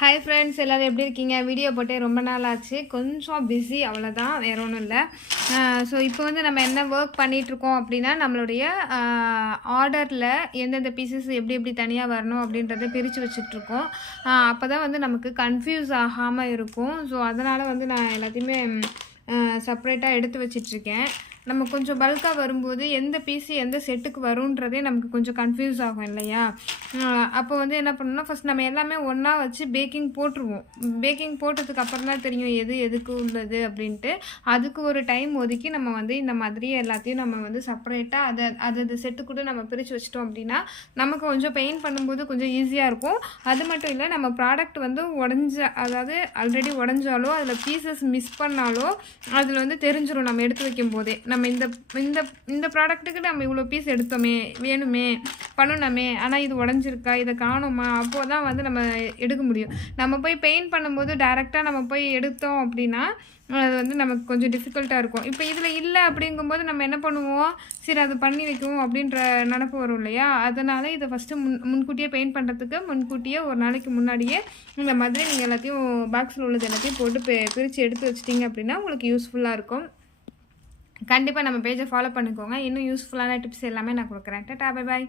Hi friends, எல்லோரும் எப்படி இருக்கீங்க? வீடியோ போட்டே ரொம்ப நாள் ஆச்சு. கொஞ்சம் பிஸி, அவ்வளோதான், வேறு ஒன்றும் இல்லை. ஸோ இப்போ வந்து நம்ம என்ன ஒர்க் பண்ணிகிட்ருக்கோம் அப்படின்னா, நம்மளுடைய ஆர்டரில் எந்தெந்த பீசஸ் எப்படி எப்படி தனியாக வரணும் அப்படின்றத பிரித்து வச்சுட்ருக்கோம். அப்போ தான் வந்து நமக்கு கன்ஃபியூஸ் ஆகாமல் இருக்கும். ஸோ அதனால் வந்து நான் எல்லாத்தையுமே செப்ரேட்டாக எடுத்து வச்சிட்ருக்கேன். நம்ம கொஞ்சம் பல்காக வரும்போது எந்த பீஸு எந்த செட்டுக்கு வரும்ன்றதே நமக்கு கொஞ்சம் கன்ஃபியூஸ் ஆகும் இல்லையா? அப்போ வந்து என்ன பண்ணணும்னா, ஃபஸ்ட் நம்ம எல்லாமே ஒன்றா வச்சு பேக்கிங் போட்டுருவோம். பேக்கிங் போட்டதுக்கு அப்புறம் தான் தெரியும் எது எதுக்கு உள்ளது அப்படின்ட்டு. அதுக்கு ஒரு டைம் ஒதுக்கி நம்ம வந்து இந்த மாதிரி எல்லாத்தையும் நம்ம வந்து செப்பரேட்டாக அது செட்டு கூட நம்ம பிரித்து வச்சிட்டோம் அப்படின்னா, நமக்கு கொஞ்சம் பெயிண்ட் பண்ணும்போது கொஞ்சம் ஈஸியாக இருக்கும். அது மட்டும் இல்லை, நம்ம ப்ராடக்ட் வந்து அதாவது ஆல்ரெடி உடஞ்சாலோ அதில் பீசஸ் மிஸ் பண்ணாலோ அதில் வந்து தெரிஞ்சிடும் நம்ம எடுத்து வைக்கும் போதே. நம்ம இந்த இந்த இந்த ப்ராடக்ட்டுக்கு நம்ம இவ்வளோ பீஸ் எடுத்தோமே, வேணுமே, பண்ணணுமே, ஆனால் இது உடஞ்சிருக்கா, இதை காணுமா, அப்போ தான் வந்து நம்ம எடுக்க முடியும். நம்ம போய் பெயிண்ட் பண்ணும்போது டேரெக்டாக நம்ம போய் எடுத்தோம் அப்படின்னா அது வந்து நமக்கு கொஞ்சம் டிஃபிகல்ட்டாக இருக்கும். இப்போ இதில் இல்லை அப்படிங்கும்போது நம்ம என்ன பண்ணுவோம், சரி அது பண்ணி வைக்குவோம் அப்படின்ற நினப்பு வரும் இல்லையா? அதனால் இதை ஃபஸ்ட்டு முன்கூட்டியே பெயிண்ட் பண்ணுறதுக்கு முன்கூட்டியே ஒரு நாளைக்கு முன்னாடியே இந்த மாதிரி நீங்கள் எல்லாத்தையும் பாக்ஸில் உள்ளது எல்லாத்தையும் போட்டு பிரித்து எடுத்து வச்சிட்டிங்க அப்படின்னா உங்களுக்கு யூஸ்ஃபுல்லாக இருக்கும். கண்டிப்பாக நம்ம பேஜை ஃபாலோ பண்ணிக்கோங்க. இன்னும் யூஸ்ஃபுல்லான டிப்ஸ் எல்லாமே நான் கொடுக்குறேன். Tata, bye bye.